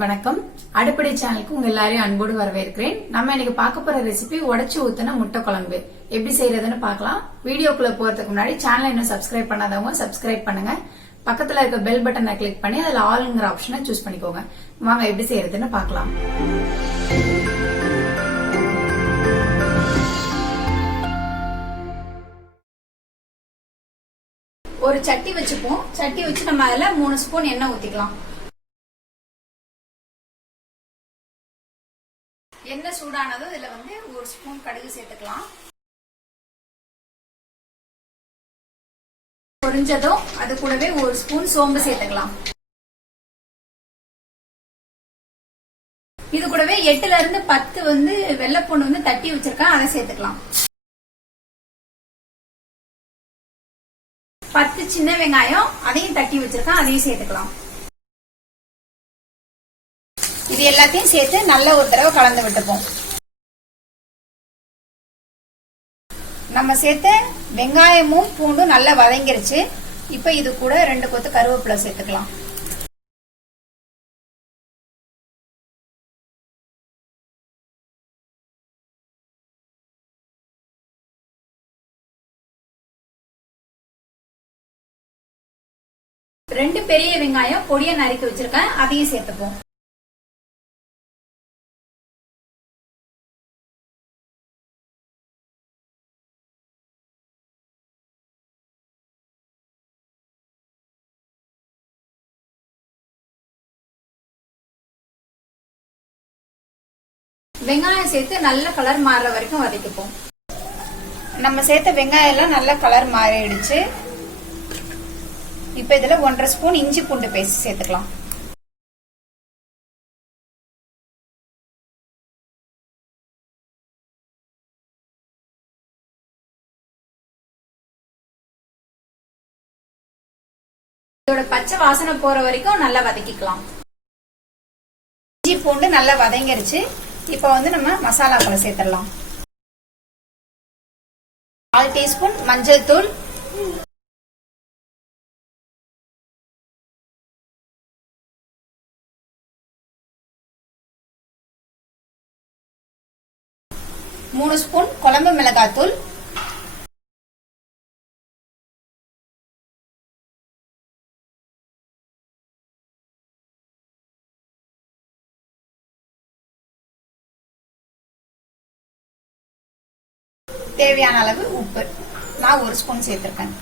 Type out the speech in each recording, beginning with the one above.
வணக்கம். அடுப்படை சேனலுக்கு உங்க எல்லாரையும் அன்போடு வரவேற்கிறேன். நம்ம இன்னைக்கு பார்க்க போற ரெசிபி உடைச்சு ஊத்தின முட்டை குழம்பு எப்படி செய்யறதுன்னு பார்க்கலாம். வீடியோக்குள்ள போறதுக்கு முன்னாடி சேனலை இன்னும் சப்ஸ்கிரைப் பண்ணாதவங்க சப்ஸ்கிரைப் பண்ணுங்க. பக்கத்துல இருக்க பெல் பட்டனை கிளிக் பண்ணி அதுல ஆல்ங்கிற ஆப்ஷனை சூஸ் பண்ணிக்கோங்க. வாங்க எப்படி செய்யறதுன்னு பார்க்கலாம். ஒரு சட்டி வச்சுப்போம். சட்டி வச்சு நம்ம அதுல 3 ஸ்பூன் எண்ணெய் ஊத்திக்கலாம். எண்ணெய் சூடானதும் இதுல 1 ஸ்பூன் கடுகு சேர்த்துக்கலாம். பொரிஞ்சதும் அது கூடவே 1 ஸ்பூன் சோம்பு சேர்த்துக்கலாம். இது கூடவே 8ல இருந்து 10 வெள்ளைப்பூண்டு தட்டி வச்சிருக்கேன், அதை சேர்த்துக்கலாம். 10 சின்ன வெங்காயம் அதையும் தட்டி வச்சிருக்கேன், அதையும் சேர்த்துக்கலாம். இது எல்லாத்தையும் சேர்த்து நல்ல ஒரு தடவை கலந்து விட்டுப்போம். நம்ம சேர்த்த வெங்காயமும் பூண்டும் நல்லா வதங்கிருச்சு. இப்ப இது கூட 2 கொத்து கருவேப்பிலை சேர்த்துக்கலாம். ரெண்டு பெரிய வெங்காயம் பொடியா நறுக்கி வச்சிருக்கேன், அதையும் சேர்த்துப்போம். வெங்காயம் சேர்த்து நல்ல கலர் மாறுற வரைக்கும் வதக்கிப்போம். நம்ம சேர்த்த வெங்காயம் எல்லாம் நல்ல கலர் மாறிடுச்சு. இப்ப இதுல 1.5 ஸ்பூன் இஞ்சி பூண்டு பேஸ்ட் சேர்த்துக்கலாம். இதோட பச்சை வாசனை போற வரைக்கும் நல்லா வதக்கிக்கலாம். இஞ்சி பூண்டு நல்லா வதங்கிருச்சு. இப்ப நம்ம மசாலாக்களை சேர்த்துடலாம். 4 டீஸ்பூன் மஞ்சள் தூள், 3 ஸ்பூன் குழம்பு மிளகாத்தூள், 1 தேவையான அளவு உப்பு, நான் 1 ஸ்பூன் சேர்த்திருக்கேன்.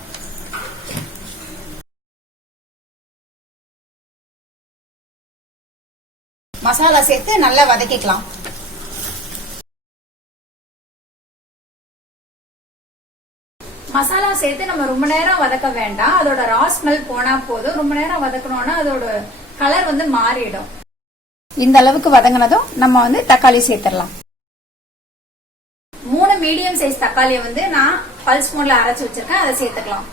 மசாலா சேர்த்து நல்லா வதக்கிக்கலாம். மசாலா சேர்த்து நம்ம ரொம்ப நேரம் வதக்க வேண்டாம். அதோட ரா ஸ்மெல் போனா போதும். ரொம்ப நேரம் வதக்கணும்னா அதோட கலர் மாறிடும். இந்த அளவுக்கு வதங்கினதும் நம்ம தக்காளி சேர்த்திடலாம். 3 மீடியம் சைஸ் தக்காளியை நான் பல்ஸ் மோட்ல அரைச்சு வச்சிருக்கேன், அதை சேர்த்துக்கலாம்.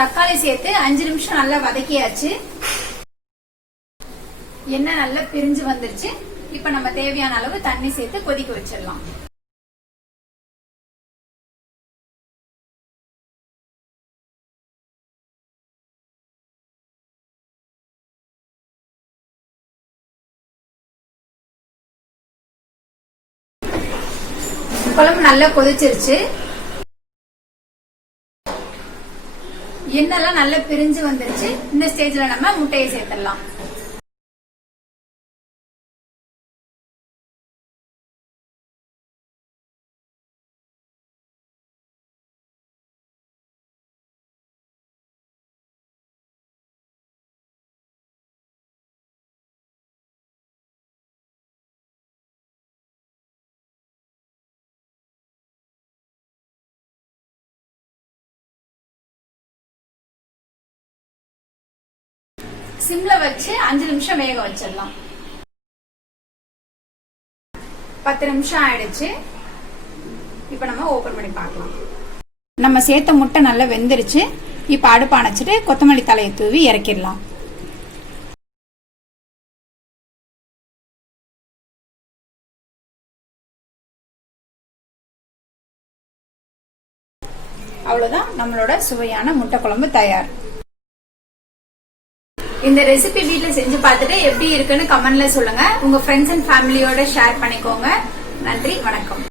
தக்காளி சேர்த்து 5 நிமிஷம் நல்லா வதக்கியாச்சு. எண்ணெய் நல்லா பிரிஞ்சு வந்துருச்சு. இப்ப நம்ம தேவையான அளவு தண்ணி சேர்த்து கொதிக்க வச்சிடலாம். குழம்பு நல்லா கொதிச்சிருச்சு. எண்ணெய் நல்லா பிரிஞ்சு வந்துருச்சு. இந்த ஸ்டேஜ்ல நம்ம முட்டையை சேர்த்துடலாம். சிம்ல வச்சு 5 நிமிஷம் வேக வச்சிடலாம். 10 நிமிஷம் ஆயிடுச்சு. இப்ப நம்ம ஓபன் பண்ணி பார்க்கலாம். நம்ம சேர்த்த முட்டை நல்லா வெந்துருச்சு. இப்ப அடுப்பு அணைச்சிட்டு கொத்தமல்லி தலையை தூவி இறக்கிடலாம். அவ்வளவுதான், நம்மளோட சுவையான முட்டை குழம்பு தயார். இந்த ரெசிபி வீட்ல செஞ்சு பார்த்துட்டு எப்படி இருக்குன்னு கமெண்ட்ல சொல்லுங்க. உங்க ஃப்ரெண்ட்ஸ் அண்ட் ஃபேமிலியோட ஷேர் பண்ணிக்கோங்க. நன்றி, வணக்கம்.